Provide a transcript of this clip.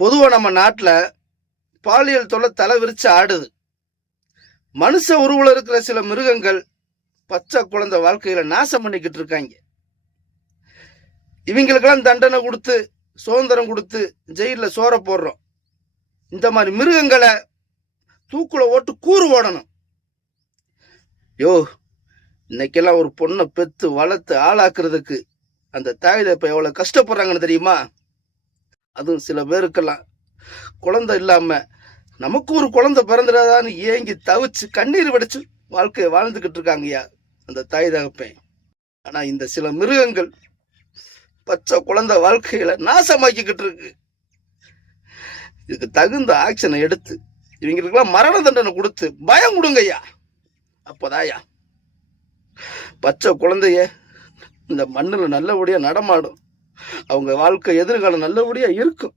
பொதுவாக நம்ம நாட்டில் பாலியல் தொல்லை தலை விரிச்சு ஆடுது. மனுஷ உருவில் இருக்கிற சில மிருகங்கள் பச்சை குழந்தை வாழ்க்கையில நாசம் பண்ணிக்கிட்டு இருக்காங்க. இவங்களுக்கெல்லாம் தண்டனை கொடுத்து சுதந்திரம் கொடுத்து ஜெயிலில் சோற போடுறோம். இந்த மாதிரி மிருகங்களை தூக்குல ஓட்டு கூறு ஓடணும். யோ, இன்னைக்கெல்லாம் ஒரு பொண்ணை பெத்து வளர்த்து ஆளாக்குறதுக்கு அந்த தாய் தப்ப எவ்வளவு கஷ்டப்படுறாங்கன்னு தெரியுமா? அதுவும் சில பேருக்கெல்லாம் குழந்தை இல்லாம நமக்கு ஒரு குழந்தை பிறந்துடாதான்னு ஏங்கி தவிச்சு கண்ணீர் வடிச்சு வாழ்க்கையை வாழ்ந்துகிட்டு இருக்காங்கய்யா அந்த தாய் தகப்பேன். ஆனா இந்த சில மிருகங்கள் பச்சை குழந்தை வாழ்க்கையில நாசமாக்கிக்கிட்டு இருக்கு. இதுக்கு தகுந்த ஆக்ஷனை எடுத்து இவங்களுக்கெல்லாம் மரண தண்டனை கொடுத்து பயம் கொடுங்கய்யா. அப்பதாயா பச்சை குழந்தைய இந்த மண்ணுல நல்லபடியா நடமாடும். அவங்க வாழ்க்கை எதிர்காலம் நல்லபடியா இருக்கும்.